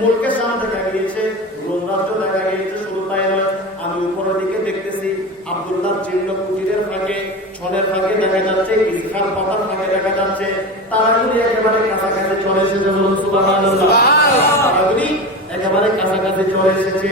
মুলকের সামনে দেখা গিয়েছে, রোম রাজ্য দেখা গিয়েছে। শুধু তাই নয়, আমি উপরের দিকে দেখতেছি আব্দুল্লাহ জীর্ণ কুটিরের ফাঁকে, ছনের ফাঁকে দেখা যাচ্ছে, ইসখার পাতার ফাঁকে দেখা যাচ্ছে। তারাগুলি একেবারে কাছাকাছি চলে এসেছে। বলুন সুবহানাল্লাহ। তারাগুলি একেবারে কাছাকাছি চলে এসেছে।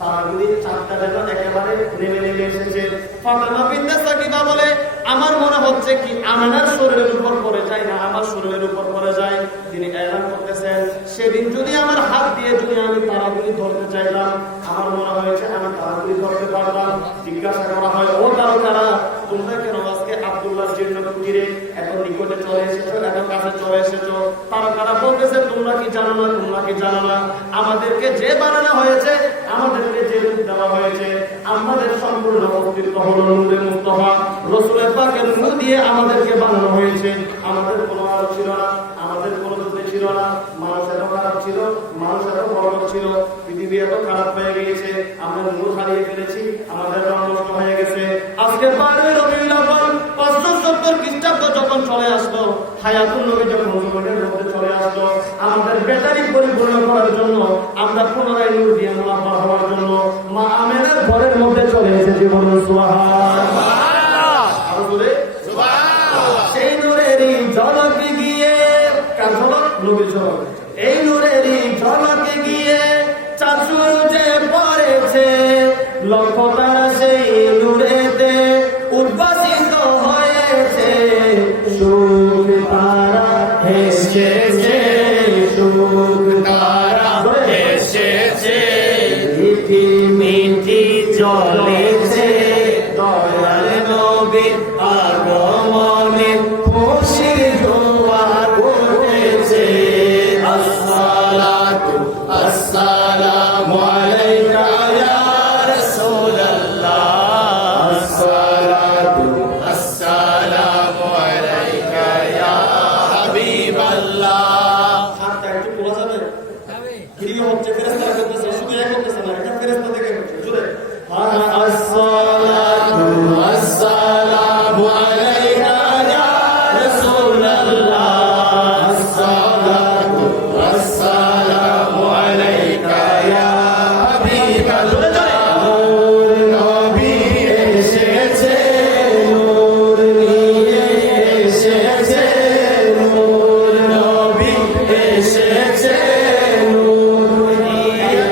তারাগুলি চারটা যেন একেবারে নেমে নেমে এসেছে। ফাতেমা বিনতে সাকিবা বলে, আমার মনে হচ্ছে কি আমেনার শরীরের উপর পড়ে যায় না, আমার শরীরের উপর পড়ে যায়। তিনি এলান করতেছেন, সেদিন যদি আমার হাত দিয়ে যদি আমি তারাগুলি ধরতে চাইলাম, আমার মনে হয়েছে আমি তারাগুলি ধরতে পারলাম। জিজ্ঞাসা করা হয়, ও তারা তোমরা কেন আজকে আব্দুল্লাহ জীর্ণ কুটিরে এত নিকটে চলে এসেছো, এত কাছে চলে এসেছো? তারা বলতেছে, তোমরা কি জানো না, তোমরা কি জানো না, আমাদেরকে যে বানানো হয়েছে, আমাদেরকে যে রূপ দেওয়া হয়েছে, আমাদের সম্পূর্ণ অস্তিত্ব হলো নূরে মুস্তাফা রাসূলের পাকের নূর দিয়ে আমাদেরকে বানানো হয়েছে। আমাদের কোনো আলো ছিল না, আমাদের কোনো যুদ্ধ ছিল না, মানুষ এত খারাপ ছিল, মানুষ এত বড় ছিল, পৃথিবী এত খারাপ হয়ে গিয়েছে, আমরা নূর হারিয়ে ফেলেছি, আমাদের রং নষ্ট হয়ে গেছে। আজকে 12 রবিউল আউয়াল 570 খ্রিস্টাব্দ যখন চলে আসলো, হায়াতুন নবী যখন জীবনের মধ্যে চলে আসলো, আমাদের ব্যাটারি পরিপূর্ণ করার জন্য, আমরা পুনরায় নূর দিয়ে মুনাফা হওয়ার জন্য মা আমেনার ঘরের মধ্যে চলে এসেছি। বলুন সুবহানাল্লাহ। আরো বলে সুবহানাল্লাহ। সেই নূরেরই ঝলকে গিয়ে, কার ঝলক? নবীর ঝলক। এই নূরেরই ঝলকে গিয়ে চাচু যে পড়েছে, লক্ষ তারা সেই নূরেতে উদ্ভাসিত হয়েছে। সুখ তারা এসেছে, সুখ তারা এসেছে, মিঠি মিঠি চলেছে, দয়াল নবীর আগমনে খুশি দুয়ার উঠেছে। আসসালাতু আসসালামু আলাইকা ইয়া রাসূলুল্লাহ, আসসালাতু আসসালামু আলাইকা ইয়া হাবিবাল্লাহ। হাতটা একটু খোলা যাবে? ভিডিও হচ্ছে, ফেরেশতারা করতেছে, শুধু এক করতেছে না, এটা ফেরেশতা থেকে করছে। জোরে আসসালাতু আসসালামু আলাইকা ইয়া রাসূলুল্লাহ, আসসালাতু আসসালামু আলাইকা ইয়া হাবিবাল্লাহ। নূর নবী এসেছে, নূর নিয়ে এসেছে, নূর নবী এসেছে, নূর নিয়ে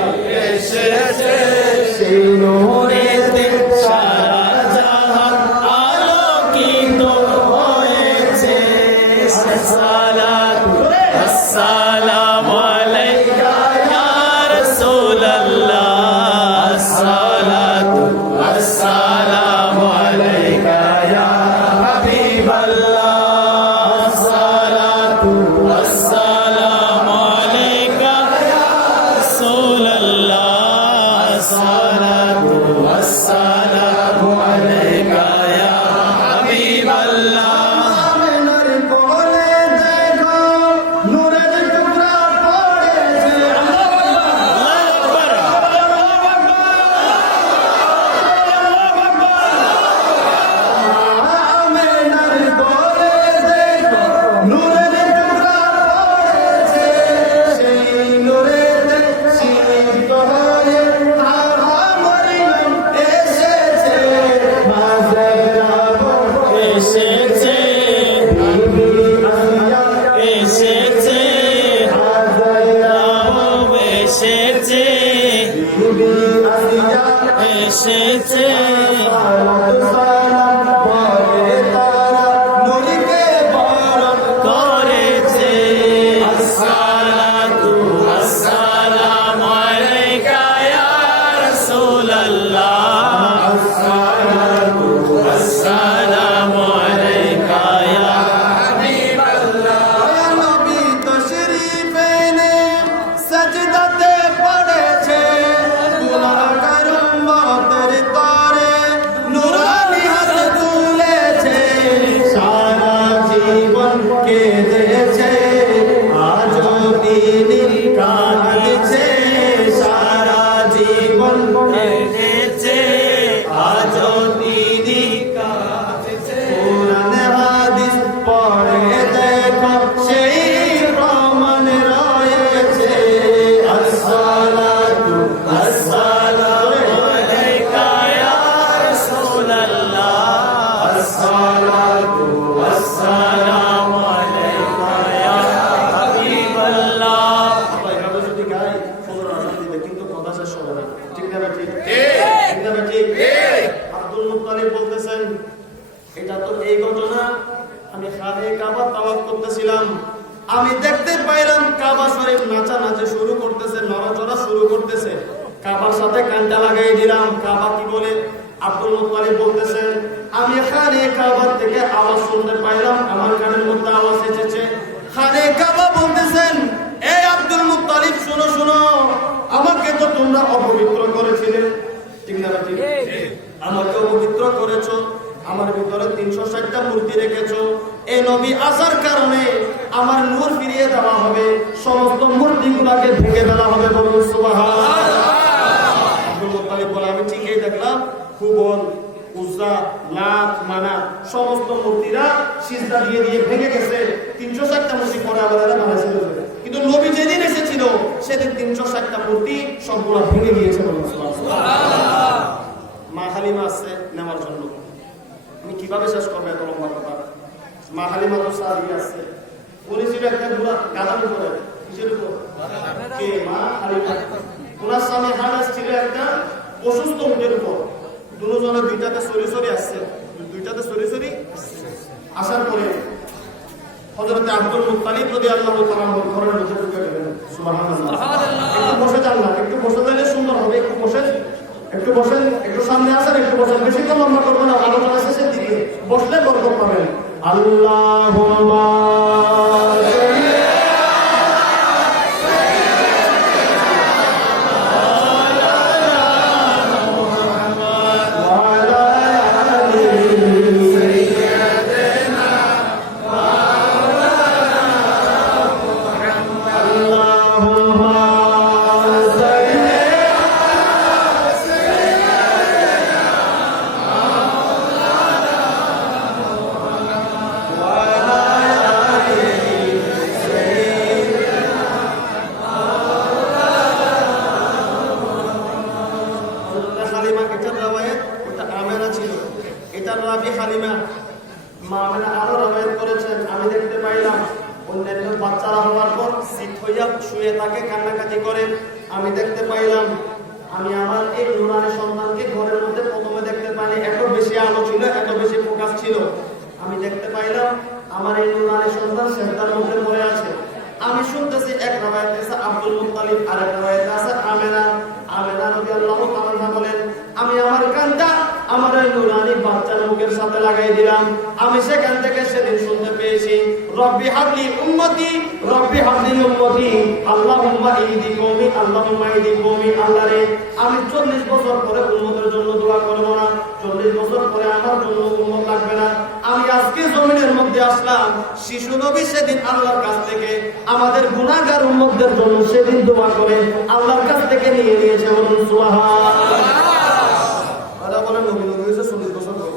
এসেছে। সেই নূরেতে সারা জাহান আলোকিত হয়েছে। আসসালাতু আসসালামু আলাইকা ইয়া রাসূলুল্লাহ, আসসালাতু আসসালামু আলাইকা ইয়া হাবিবাল্লাহ, আসসালাতু আসসালামু আলাইকা ইয়া রাসূলুল্লাহ, আসসালাতু আসসালামু আলাইকা ইয়া হাবিবাল্লাহ। আমেনার কোলে দেখো নূরের টুকরা পড়েছে। আল্লাহু আকবার, আল্লাহু আকবার। আমেনার কোলে দেখো নূরের টুকরা পড়েছে, সেই নূরেতে সিক্ত হয়ে তারা মরিয়ম এসেছে। মাযেরা এসেছে, বিবি আসিয়া এসেছে, হাজরা এসেছে, বিবি আসিয়া এসেছে। সালাম পড়ে তারা নূরকে বরণ করেছে। আসসালাতু আসসালামু আলাইকা ইয়া রাসূলুল্লাহ, আসসালাতু আসসালামু আলাইকা ইয়া হাবিবাল্লাহ। ইয়া নবী তশরিফ এনে সাজদাতে পড়েছে, গুনাহগার উম্মতের তরে নূরানি হাত তুলেছে। সারা জীবন কেঁদেছে, আজও তিনি কাঁদছে। সারা জীবন কেঁদেছে, আজও তিনি কাঁদছে। কোরআন হাদিস পড়ে দেখো, সেই প্রমাণ রয়েছে। গায় ফজর আজান দিবে, কিন্তু কথা শেষ হবে না। ঠিক না ঠিক? ঠিক না ঠিক? আব্দুল মুত্তালিব বলতেছেন, এটা তো এই ঘটনা, আমি খানে কাবা তাওয়াফ করতেছিলাম, আমি দেখতে পাইলাম কাবা শরীফ নাচানাচি শুরু করতেছে, নড়াচড়া শুরু করতেছে, কাবার সাথে কানটা লাগাই দিলাম। কাবা কি বলে? আব্দুল মুত্তালিব বলতেছেন, আমি খানে কাবার থেকে আওয়াজ শুনতে পাইলাম, আমার কানের মধ্যে আওয়াজ এসেছে। খানে কাবা বলতেছেন, এই আব্দুল মুত্তালিব শোনো শোনো, আমাকে তো তোমরা অপবিত্র করেছিলে। ঠিক না ঠিক? আমাকে অপবিত্র করেছো, আমার ভিতরে 360টা মূর্তি রেখেছো, এই নবী আসার কারণে আমার নূর ফিরিয়ে দেওয়া হবে, সমস্ত মূর্তিগুলোকে ভেঙে ফেলা হবে। বলুন সুবহানাল্লাহ। আব্দুল মুত্তালিব বলে, আমি ঠিকই দেখলাম, হুবল, উজ্জা, লাত, মানাত সমস্ত মূর্তিরা সিজদা দিয়ে দিয়ে ভেঙে গেছে। 360টা মূর্তি পরে আবার এরা বানাইছিল, কিন্তু নবী যেদিন এসেছিল সেদিন 360টা মূর্তি সবগুলো ভেঙে গিয়েছে। বলুন সুবহানাল্লাহ। মা হালিমা আছে নেওয়ার জন্য, আমি কিভাবে শেষ করবো এত লম্বা কথা। মা হালিমা তো সাহাবী আছে, উনি ছিল একটা বুড়া গাধার উপরে। কিসের উপর? কে? মা হালিমা। ওনার স্বামী হানাস ছিল একটা অসুস্থ উটের উপর। দুজনে দুইটাতে সরি সরি আসছে, দুইটাতে সরি সরি আসার পরে হযরত আব্দুল মুত্তালিব রাদিয়াল্লাহু তাআলা ঘরের মধ্যে ঢুকে গেলেন। সুবহানাল্লাহ। একটু বসে যান না, একটু বসে যাইলে সুন্দর হবে। একটু বসেন, একটু বসেন, একটু সামনে আসেন, একটু বসেন। বেশি তো লম্বা করবেন না, আলোচনা শেষের দিকে বসলে বরকত পাবেন। আল্লাহুম্মা আমি দেখতে পাইলাম, আমি আমার এই নুরানি সন্তানকে ঘরের মধ্যে প্রথমে দেখতে পাইনি, এত বেশি আলো ছিল, এত বেশি প্রকাশ ছিল। আমি দেখতে পাইলাম আমার এই নুরানি সন্তান সেজদার মধ্যে পড়ে আছে। আমি শুনতেছি এক রাওয়ায়াতে আছে আব্দুল মুত্তালিব, আর এক রাওয়ায়াতে আছে আমেনা। আমেনা রাদিয়াল্লাহু তাআলা বলেন, আমি আমার কানটা আমার এই নুরানি বাচ্চার মুখের সাথে লাগাই দিলাম। আমি সেখান থেকে সেদিন শুনতে পেয়েছি, রব্বি হাবলি উম্মতি, রব্বি হাবলি উম্মতি, আল্লাহুম্মা ইহদি কওমি, আল্লাহুম্মা ইহদি কওমি। আল্লাহ রে, আমি 40 বছর পরে উম্মতের জন্য দোয়া করব না, 40 বছর পরে আমার জন্য উম্মত লাগবে না। আমি আজকে জমিনের মধ্যে আসলাম, শিশু নবী সেদিন আল্লাহর কাছ থেকে আমাদের গুনাহগার উম্মতদের জন্য সেদিন দোয়া করে আল্লাহর কাছ থেকে নিয়ে নিয়েছে। বলুন সুবহানাল্লাহ। ওরা বলে নবী নবী হয়েছে 40 বছর পর,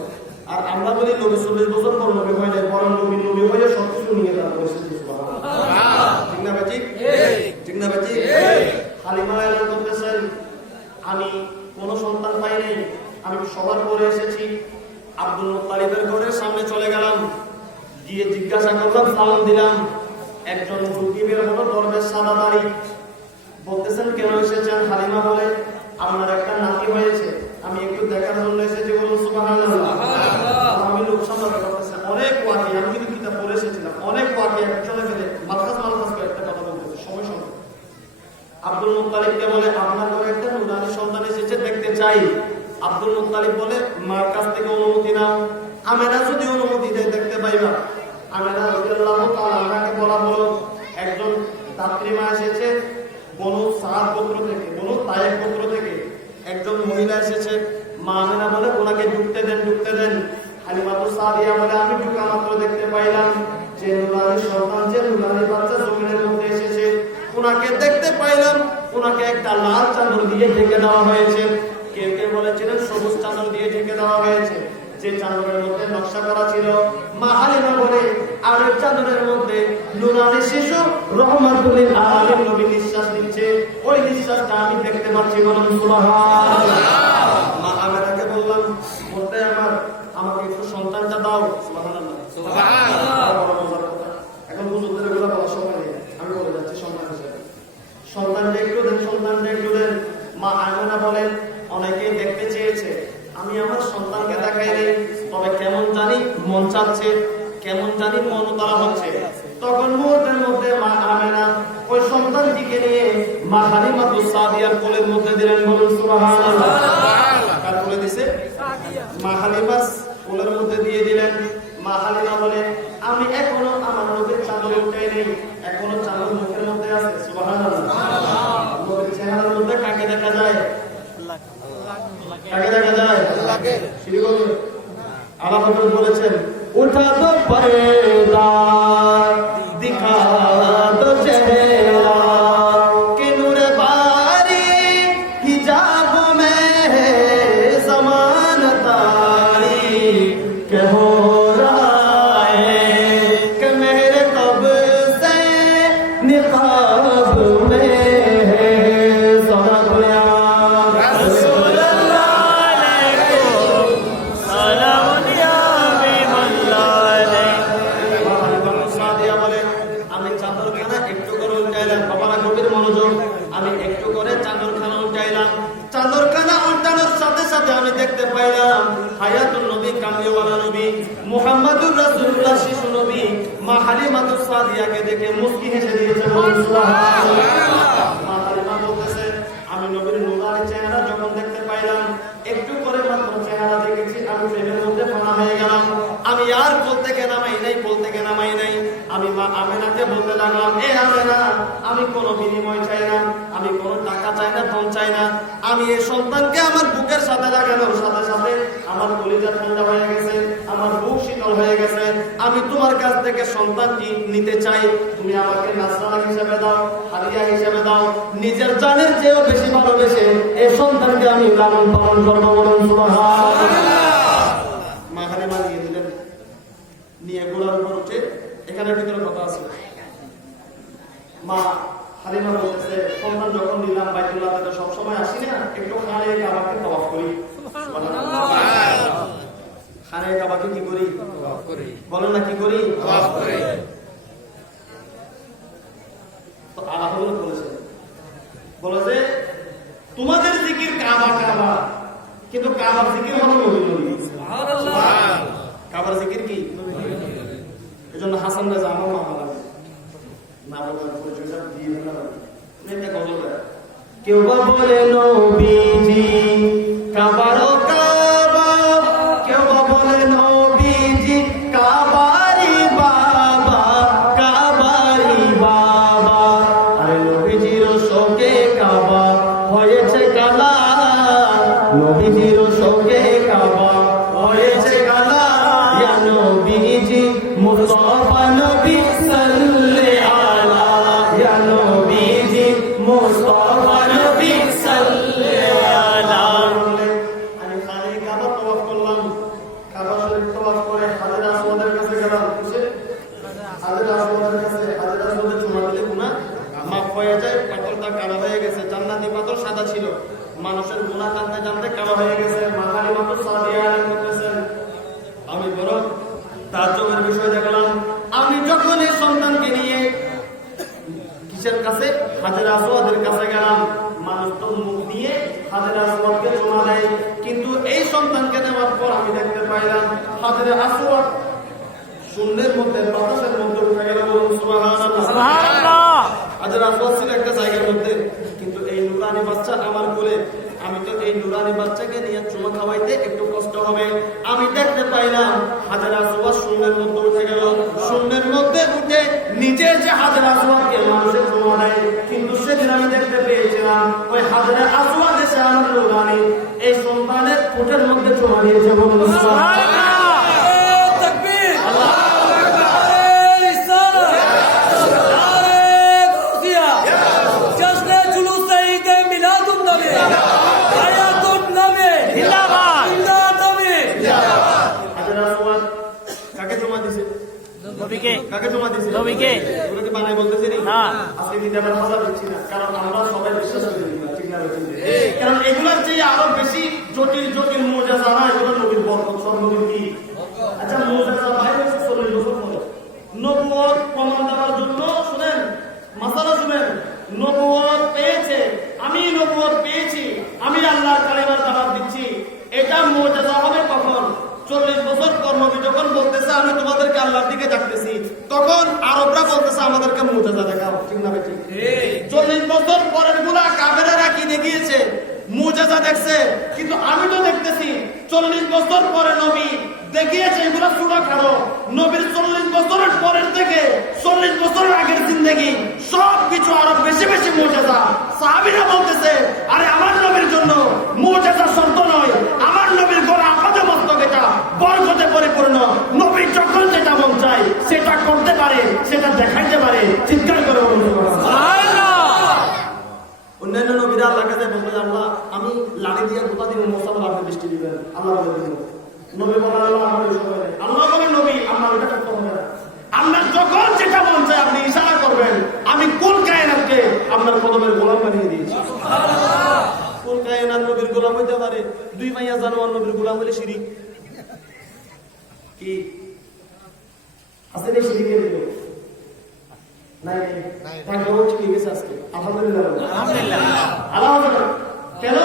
আর আমরা বলি নবী 40 বছর পর নবী হয় না, বরং নবী নবী হয়ে সবকিছু নিয়ে তারপরে এসেছে। সুবহানাল্লাহ। ঠিক না ভাই? ঠিক না ভাই? হালিমা এলান করতেছেন, আমি কোনো সন্তান পাই নাই, আমি সবার পরে এসেছি। আব্দুল মুত্তালিবের ঘরের সামনে চলে গেলাম, গিয়ে জিজ্ঞাসা করলাম, সালাম দিলাম। একজন যুবতী বের হলো, দরবেশ, সাদা দাড়ি। বলতেছেন, কেন এসেছেন? হালিমা বলে, আপনার একটা নাতি হয়েছে, আমি একটু দেখার জন্য এসেছি। বলুন সুবহানাল্লাহ। আমি লোক সামলাতে পারতেছি, অনেক ওয়াকি, আমি কিন্তু কিতাব পড়ে এসেছিলাম, অনেক ওয়াকি চলে গেলে মালখাস করে একটা কথা বলতেছে সময় সময়। আব্দুল মুত্তালিবকে বলে, আপনার ঘরে একটা নুরানি সন্তান এসেছে, দেখতে চাই। আব্দুল মুত্তালিব বলে, মার কাছ থেকে অনুমতি নাও। আমেনা যদি অনুমতি দেয় দেখতে পাইবা। আমেনা রাদিয়াল্লাহু তাআলা আনহাকে বলা হলো, একজন দাত্রী মা এসেছে বনু সাদ গোত্র থেকে, বনু তায়েব গোত্র থেকে একজন মহিলা এসেছে। মা আমেনা বলে, ওনাকে ঢুকতে দেন, ঢুকতে দেন। হালিমা তো সাদিয়া বলে, আমি ঢুকা মাত্র দেখতে পাইলাম যে নুরানি সন্তান, যে নুরানি বাচ্চা জমিনের মধ্যে এসেছে, ওনাকে দেখতে পাইলাম, ওনাকে একটা লাল চাদর দিয়ে ঢেকে দেওয়া হয়েছে। কেউ কেউ বলেছিলেন সবুজ চাদর দিয়ে ঢেকে দেওয়া হয়েছে, যে চাদরের মধ্যে নকশা করা ছিল। মা হালিমা বলে, আরেক চাদরের মধ্যে নুরানি শিশু রহমাতুল লিল আলামিন নবী নিঃশ্বাস নিচ্ছে, ওই নিঃশ্বাসটা আমি দেখতে পাচ্ছি। বলুন সুবহানাল্লাহ। মা আমেনাকে বললাম, বলতে আমাকে একটু সন্তানটা দাও। সুবহানাল্লাহ, সুবহানাল্লাহ। এখন বুঝতে এগুলো বলার সময় নেই, আমি বলে যাচ্ছি সন্তান হিসেবে। সন্তানকে একটু দেন, সন্তানকে একটু দেন। মা আমেনা বলেন, অনেকেই দেখতে চেয়েছে, আমি আমার সন্তানকে দেখাই নেই, তবে কেমন জানি মন চাচ্ছে, কেমন জানি মন উতলা হচ্ছে। তখন মুহূর্তের মধ্যে মা আমেনা ওই সন্তানটিকে নিয়ে মা হালিমাতুস সাদিয়ার কোলের মধ্যে দিলেন। বলুন সুবহানাল্লাহ। কার কোলে দিছে? মা হালিমার কোলের মধ্যে দিয়ে দিলেন। মা হালিমা বলে, আমি এখনো আমার নবীর চাদর উঠাই নেই, এখনো চাদর মুখের মধ্যে আছে। সুবহানাল্লাহ। নবীর চেহারার মধ্যে কাকে দেখা যায়? কাকে দেখা যায়? আল্লাহকে। শুরু করুন। আল্লাহ হযরত বলেছেন, উঠা তো পর্দা দিখা তো চেহারা কে নূরে বারি হিজাব মে ज़मान तारी কে हो रहा है कि मेरे कब से निकाब में है ज़रा আমি একটু করে চাদরখানা উল্টাইলাম। চাদরখানা উল্টানোর সাথে সাথে আমি দেখতে পাইলাম হায়াতুন নবী, কামলিওয়ালা নবী মুহাম্মাদুর রাসূলুল্লাহ শিশু নবী মা হালিমাতুস সাদিয়াকে দেখে মুস্কি হেসে দিয়েছে। সুবহানাল্লাহ। মা হালিমা বলতেছে, আমি নবীর নূরানি চেহারা যখন দেখতে পাইলাম, একটু করে মাত্র চেহারা দেখেছি, আমি প্রেমের মধ্যে ফানা হয়ে গেলাম। আমি আর কোল থেকে নামাই নাই। আমি মা আমেনাকে বলতে লাগলাম, এ আমেনা, আমি কোনো বিনিময় চাই না, আমি কোনো টাকা চাই না, ধন চাই না। আমি এই সন্তানকে আমার বুকের সাথে লাগানোর সাথে সাথে আমার কলিজা ঠান্ডা হয়ে গেছে, আমার বুক শীতল হয়ে গেছে। আমি তোমার কাছ থেকে সন্তানটি নিতে চাই, তুমি আমাকে নাসরানা হিসেবে দাও, হাদিয়া হিসেবে দাও। নিজের জানের চেয়েও বেশি ভালোবেসে এই সন্তানকে আমি লালন পালন করবো। বলুন সুবহানাল্লাহ। মা হালিমা নিয়ে দিলেন, নিয়ে গোলার উপর উঠে, এখানে ভিতরে কথা আছে। মা হালিমা বলতেছে, সন্তান যখন নিলাম বাইতুল্লাহ থেকে সবসময় আসি না, একটু খানে কাবাকে তওয়াফ করি। খানে কাবাকে কি করি? বলেন না কি করি? তওয়াফ করি। তো আল্লাহ বলেছে, বলে যে তোমাদের জিকির কাবা কাবা, কিন্তু কাবার জিকির হলো নবী নবী। সুবহানাল্লাহ। কাবার জিকির কি? এজন্য হাসান রাজা আমার মামা লাগে না, বলার পরিচয়টা দিয়ে ফেলা একটা গজল গায়। কেউ বা বলে নবীজি কাবার কাবা, কেউ বা বলে নবীজি কাবারি বাবা, কাবারি বাবা। আরে নবীজির শোকে কাবা হয়েছে কালা, নবীজির শোকে কাবা হয়েছে কালা। ইয়া নবীজি মুস্তাফা নবী সাল্লে আলা, ইয়া নবীজি মুস্তাফা নবী সাল্লে আলা। আমি খালি কাবা তওয়াফ করলাম, কাবা শরীফ তওয়াফ করে হাজর আসওয়াদের কাছে গেলাম। হাজর আসওয়াদের কাছে, হাজর আসওয়াদের চুমা দিলে গুনাহ মাফ হয়ে যায়। পাথরটা কালো হয়ে গেছে, জান্নাতি পাথর সাদা ছিল, মানুষের গুনাহ জানতে জানতে কালো হয়ে গেছে। মা হালিমাতুস সাদিয়া বলতেছেন, আমি বড় তাজ্জুবের বিষয় দেখলাম। আমি যখন এই সন্তানকে নিয়ে কিসের কাছে? হাজর আসওয়াদের কাছে গেলাম। মানুষ তো মুখ নিয়ে হাজর আসওয়াদকে চুমা দেয়, কিন্তু এই সন্তানকে নেওয়ার পর আমি দেখতে পাইলাম হাজর আসওয়াদ শূন্যের মধ্যে, বাতাসের মধ্যে উঠে গেল। বলুন সুবহানাল্লাহ। হাজর আসওয়াদ ছিল একটা জায়গার মধ্যে, কিন্তু এই নুরানি বাচ্চা আমার কোলে, আমি তো এই নুরানি বাচ্চাকে নিয়ে চুমা খাওয়াইতে একটু কষ্ট হবে। আমি দেখতে পাইলাম হাজর আসওয়াদ শূন্যের মধ্যে উঠে গেল। শূন্যের মধ্যে উঠে নিচে যে হাজর আসওয়াদকে মানুষের চুমা দেয়, কিন্তু সেদিন আমি দেখতে পেয়েছিলাম ওই হাজর আসওয়াদ এসে আমার নুরানি এই সন্তানের ঠোঁটের মধ্যে চুমা দিয়েছে। বলুন সুবহানাল্লাহ। কাকে জমা দিয়েছে? নবীকে। এগুলো কি বানাই বলতেছি না, আজকে কিতাবের ভাষা দিচ্ছি না, কারণ আমরা সবাই বিশ্বাস করি না, ঠিক না? কারণ এগুলোর চেয়ে আরো বেশি জটিল জটিল মুজিজা না, এগুলো নবীর বরকত, সব নবীর কি। আচ্ছা, মুজিজা বাইরে 40 বছর পরে নবুয়ত প্রমাণ দেওয়ার জন্য শুনেন, মাসালা শুনেন, নবুয়ত নবুয়ত পেয়েছি, আমি আল্লাহর কালিমার দাওয়াত দিচ্ছি, এটা মুজিজা হবে কখন? 40 বছর পর নবী যখন বলতেছে আমি তোমাদেরকে আল্লাহর দিকে ডাকতেছি, তখন আরবরা বলতেছে আমাদেরকে মুজিজা দেখাও। ঠিক না ঠিক? 40 বছর পরের গুলা কাফেরেরা কি দেখিয়েছে? মুজিজা দেখছে। কিন্তু আমি তো দেখতেছি 40 বছর পরে নবী দেখিয়েছে এগুলা ছোটখাটো। নবীর 40 বছরের পরের থেকে 40 বছরের আগের জিন্দেগি সবকিছু আরো বেশি বেশি মুজিজা। সাহাবীরা বলতেছে আরে আমার নবীর জন্য মুজিজা শর্ত নয়, আমার নবীর গলা আপাদে মস্তক এটা বরকতে পরিপূর্ণ। নবী যখন যেটা মন চায় সেটা করতে পারে, সেটা দেখাইতে পারে। চিৎকার করে বলুন সুবহানাল্লাহ। অন্যান্য নবীরা আল্লাহর কাছে বলতে আল্লাহ আমি লাড়ি দিয়ে গোটা দিব, মোসাফা আপনি বৃষ্টি দিবেন। আল্লাহ বলে দিল। নবী বলেন আল্লাহ আমার সময় নেই। আল্লাহ বলেন নবী আমার এটা করতে হবে না, আপনার যখন যেটা মন চায় আপনি ইশারা করবেন, আমি কুল কায়নাতকে আপনার কদমের গোলাম বানিয়ে দিয়েছি। সুবহানাল্লাহ। কুল কায়নাত নবীর গোলাম হইতে পারে, 2 মাইয়া জানোয়ার নবীর গোলাম হলে শিরিক কি আছে? রে শিরিকের দিল নাই নাই ভাগ্য ঠিক গেছে আজকে আলহামদুলিল্লাহ আলহামদুলিল্লাহ আলহামদুলিল্লাহ। কেন?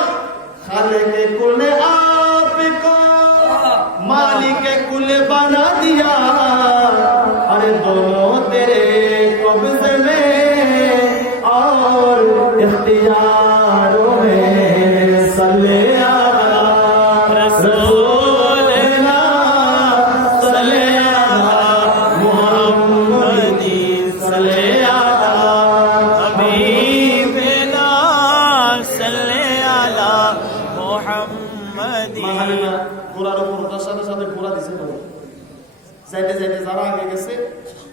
খালেকে কুল আপকো मालिक कुल बना दिया, अरे दोनों तेरे कब्जे में और इख्तियारों में। सल्ले अला रसूलना सल्ले अला मुहम्मदी सल्ले अला हबीबना सल्ले अला मुहम्मदी। ঘোড়ার উপর ওঠার সাথে সাথে ঘোড়া দিছে তো যাইতে যাইতে যারা আগে গেছে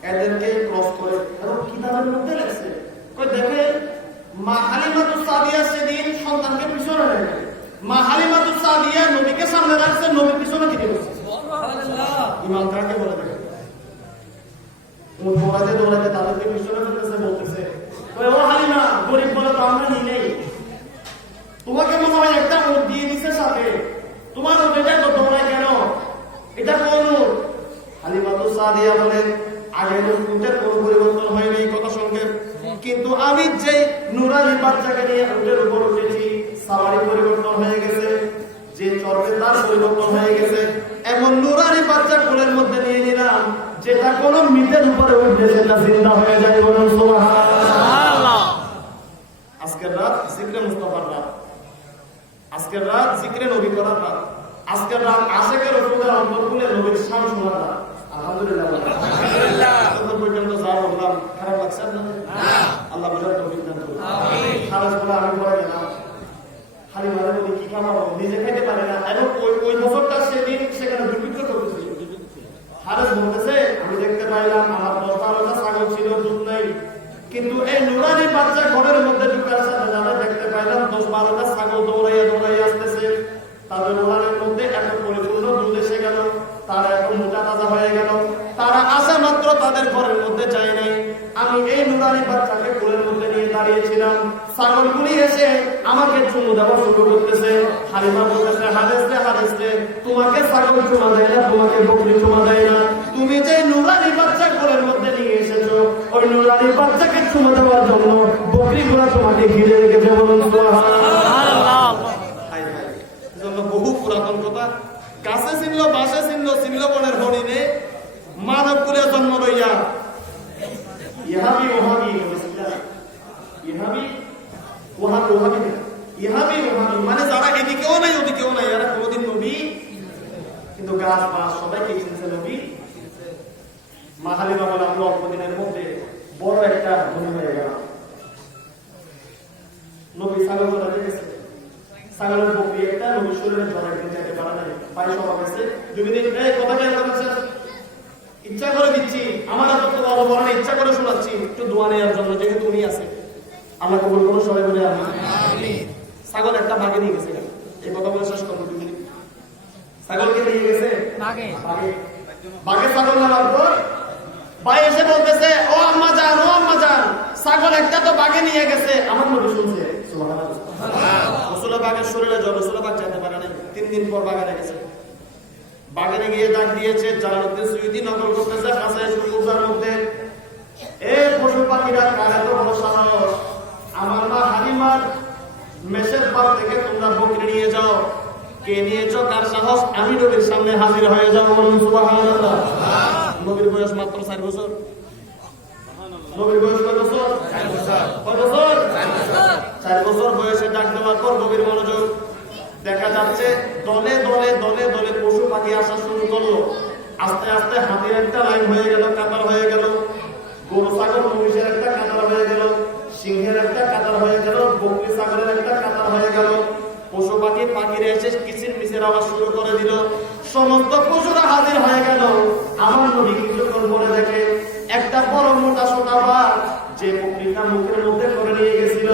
এদেরকে ক্রস করে এবং কিতাবের মধ্যে লেখছে কই দেখে মা হালিমাতুস সাদিয়া সেদিন সন্তানকে পিছনে রাখে, মা হালিমাতুস সাদিয়া নবীকে সামনে রাখছে, নবী পিছনে দিকে বসে। সুবহানাল্লাহ। ইমাম কাকে বলে দেখে ও দৌড়াতে দৌড়াতে তাদেরকে পিছনে ফেলতেছে, বলতেছে ওই ও হালিমা গরিব বলে তো আমরা নিই নেই, তোমাকে মনে হয় একটা উট দিয়ে দিছে সাথে, তোমার এটা তো দৌড়ায় কেন? এটা কোন উট? হালিমাতুস সাদিয়া বলেন আগের উটের কোনো পরিবর্তন হয়নি, কথা সংক্ষেপ। কিন্তু আমি যে নুরানি বাচ্চাকে নিয়ে উটের উপর উঠেছি সাওয়ারি পরিবর্তন হয়ে গেছে, যে চর্বে তার পরিবর্তন হয়ে গেছে। এমন নুরানি বাচ্চা কোলের মধ্যে নিয়ে নিলাম যেটা কোন মিটের উপরে উঠবে সেটা জিন্দা হয়ে যায়। বলুন সুবহানাল্লাহ। আজকের রাত জিকরে মুস্তাফার রাত, আজকের রাত জিকরে নবী করার রাত, আজকের রাত আশিকের রাসূলের অন্তর খুলে নবীর শান শোনার রাত। আলহামদুলিল্লাহ আলহামদুলিল্লাহ। তখন পর্যন্ত যা বললাম খারাপ লাগছে না? আল্লাহ বুঝার তৌফিক দান করুন। আমিন। খারাপ বলে আমি বলে না খালি মানে বলি কি খামাবো, নিজে খাইতে পারে না। এবং ওই বছরটা সেদিন সেখানে দুর্ভিক্ষ করতেছিল। হারেস বলতেছে আমি দেখতে পাইলাম আমার 10-12টা ছাগল ছিল, দুধ নাই, কিন্তু এই নুরানি বাচ্চা ঘরের মধ্যে ঢুকার সাথে সাথে দেখতে পাইলাম 10-12টা ছাগল দৌড়াইয়া দৌড়াইয়া আসতেছে। তাদের ওলানের মধ্যে এত পরিপূর্ণ দুধ এসে গেল, তারা এত মোটা তাজা হয়ে গেল। তারা আসা মাত্র তাদের ঘরের মধ্যে যায় নাই, আমি এই নুরানি বাচ্চাকে কোলের মধ্যে নিয়ে দাঁড়িয়েছিলাম। ছাগলগুলি এসে আমাকে চুমু দেওয়া শুরু করতেছে। হালিমা বলতেছে হারেস রে হারেস রে, তোমাকে ছাগল চুমা দেয় না, তোমাকে বকরি চুমা দেয় না, তুমি যে নুরানি বাচ্চা কোলের মধ্যে নিয়ে এসেছো ওই নুরানি বাচ্চাকে চুমা দেওয়ার জন্য বকরিগুলা তোমাকে ঘিরে রেখেছে। বলুন সুবহানাল্লাহ। বহু পুরাতন কথা, গাছে চিনল বাসে চিনল, চিনল বনের হরিণে, মানব কুলে জন্ম লইয়া ইহাবি ওহাবি ইহাবি ওহাবি ওহাবি ইহাবি ওহাবি, মানে যারা এদিকেও নাই ওদিকেও নাই, এরা কোনদিন নবী কিন্তু গাছ বাস সবাইকে চিনছে নবী। মা হালিমা বলে আমি অল্প দিনের মধ্যে বড় একটা ধনী হয়ে গেলাম। নবী ছাগল ধরে গেছে, ছাগলের বকরি একটা নবী শরীরে জ্বর একদিন যেতে পারে নাই, পায়ে সভা গেছে 2 মিনিট এই কথা কেন বলছে, ইচ্ছা করে দিচ্ছি, আমার এত তো বড় বড় ইচ্ছা করে শোনাচ্ছি একটু দোয়া নেওয়ার জন্য, যেহেতু উনি আছে। আল্লাহ কবুল করুন সবাই বলে আমিন। ছাগল একটা বাগে নিয়ে গেছে, এই কথা বলে শেষ করবো 2 মিনিট। ছাগলকে নিয়ে গেছে বাগে, বাগে ছাগল নেওয়ার পর ভাই এসে বলতেছে ও আম্মা জান, ও আম্মা জান, ছাগল একটা তো বাগে নিয়ে গেছে। আমার নবী শুনছে সুবহানাল্লাহ। রাসূলুল্লাহ বাগের শরীরে জ্বর, রাসূলুল্লাহ বাগ যেতে পারে না, 3 দিন পর বাগানে গেছে। বাগানে গিয়ে ডাক দিয়েছে, জালালউদ্দিন সুয়ুতী নকল করতেছে হাসায় সুরুজার মধ্যে, এ পশু পাখিরা কার এত বড় সাহস আমার মা হালিমার মেষের পাল থেকে তোমরা বকরি নিয়ে যাও। কে নিয়েছো, কার সাহস? আমি নবীর সামনে হাজির হয়ে যাবো। বলুন সুবহানাল্লাহ। নবীর বয়স মাত্র 4 বছর। নবীর বয়স কত বছর? 4 বছর। কত বছর? 4 বছর বয়সে ডাক দেওয়ার পর নবীর মনোযোগ দেখা যাচ্ছে দলে দলে দলে দলে পশু পাখি আসা শুরু করলো। আস্তে আস্তে হাতির একটা লাইন হয়ে গেল, কাতার হয়ে গেল, গরু ছাগল মহিষের একটা কাতার হয়ে গেল, সিংহের একটা কাতার হয়ে গেল, বকরি ছাগলের একটা কাতার হয়ে গেল। পশু পাখি পাখিরা এসে কিচির মিচির আওয়াজ শুরু করে দিল। সমস্ত পশুরা হাজির হয়ে গেল। আমার নবী কিছুক্ষণ পরে দেখে একটা বড় মোটা সোটা বাঘ যে বকরিটা মুখের মধ্যে করে নিয়ে গেছিল,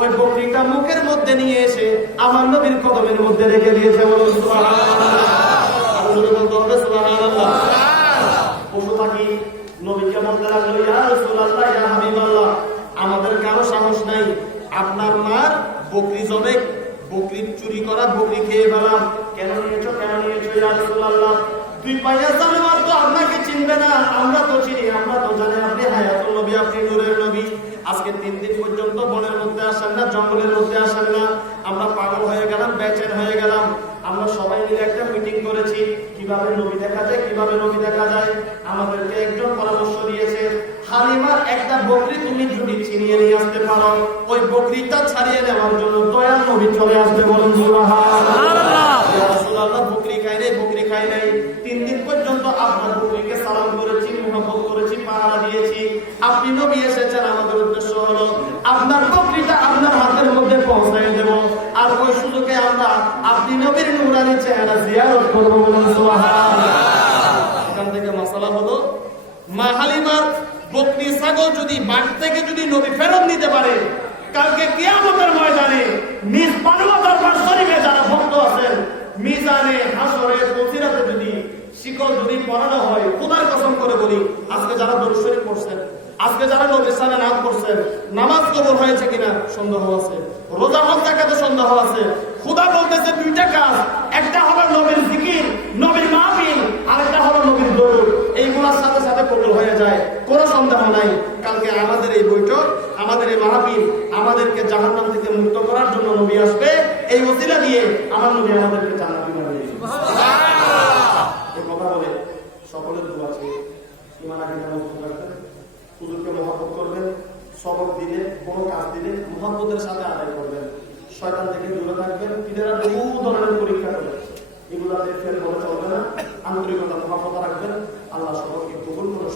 ওই বকরিটা মুখের মধ্যে নিয়ে এসে আমার নবীর কদমের মধ্যে রেখে দিয়েছে। বলুন সুবহানাল্লাহ। আর নবী বলতে হবে সুবহানাল্লাহ। পশু পাখি নবীকে বলতে লাগলো, ইয়া রাসূলুল্লাহ, ইয়া হাবিবাল্লাহ, আমাদের কারো সাহস নাই, আপনার মার বকরি জবে বকরি চুরি করা, বকরি খেয়ে ফেলাম। কেন নিয়েছো, কেন নিয়েছো ইয়া রাসূলুল্লাহ? দুই পাইয়া জানোয়ার তো আপনাকে চিনবে না, আমরা তো চিনি, আমরা তো জানি আপনি হায়াতুল নবী, আপনি নূরের নবী। আজকে 3 দিন পর্যন্ত বনের মধ্যে আসেন না, জঙ্গলের মধ্যে আসেন না। আমরা পাগল হয়ে গেলাম, বেচেন হয়ে গেলাম। আমরা সবাই মিলে একটা মিটিং করেছি, কিভাবে নবী দেখা যায়, কিভাবে নবী দেখা যায়। আমাদেরকে একজন পরামর্শ দিয়েছে, হালিমার একটা বকরি তুমি যদি ছিনিয়ে নিয়ে আসতে পারো, ওই বকরিটা ছাড়িয়ে নেওয়ার জন্য দয়াল নবী চলে আসবে। বলুন সুবহানাল্লাহ। ইয়া রাসূলুল্লাহ, বকরি খাই নাই, বকরি খাই নাই। 3 দিন পর্যন্ত আপনার বকরিকে সালাম করেছি, মুহাব্বত করেছি, পাহারা দিয়েছি। আপনি নবী এসেছেন, আমাদের উদ্দেশ্য হলো আপনার বকরিটা আপনার হাতের মধ্যে পৌঁছায় দেব, আর ওই সুযোগে আমরা আপনি নবীর নূরানি চেহারা জিয়ারত করব। বলুন সুবহানাল্লাহ। এখান থেকে মাসালা হলো, মা হালিমার বকরি ছাগল যদি বাগ থেকে যদি নবী ফেরত নিতে পারে, কালকে কিয়ামতের ময়দানে নিজ মানবতার দরবার শরীফে যারা ভক্ত আছেন, মিজানে হাসরে ফজিলাতে যদি শিকল যদি পরানো হয়, খোদার কসম করে বলি, আজকে যারা দরুদ শরীফ পড়ছেন, আজকে যারা নবীর সামনে নাম করছেন, নামাজ কবুল হয়েছে কিনা সন্দেহ আছে, রোজা হজ যাকাতে সন্দেহ আছে। খোদা বলতেছে 2টা কাজ, একটা হলো নবীর জিকির, নবীর মাহফিল, আরেকটা হলো নবীর দরুদ। এইগুলোর সাথে সাথে কবুল হয়ে যায়, কোনো সন্দেহ নাই। কালকে আমাদের এই বৈঠক, আমাদের এই মাহফিল আমাদেরকে জাহান্নাম থেকে মুক্ত করার জন্য নবী আসবে। এই ওসিলা দিয়ে আমার নবী আমাদেরকে জান্নাতি বানাবে। সুবহানাল্লাহ। এই কথা বলে সকলের দোয়া আছে, ঈমান আকিদা মজবুত রাখবেন, হুজুরকে মহব্বত করবেন, সবক দিলে কোনো কাজ দিলে মহব্বতের সাথে আদায় করবেন, শয়তান থেকে দূরে থাকবেন। পীরেরা বহু ধরনের পরীক্ষা করে, এগুলাতে ফেল বলে চলবে না, আন্তরিকতা মহব্বত রাখবেন।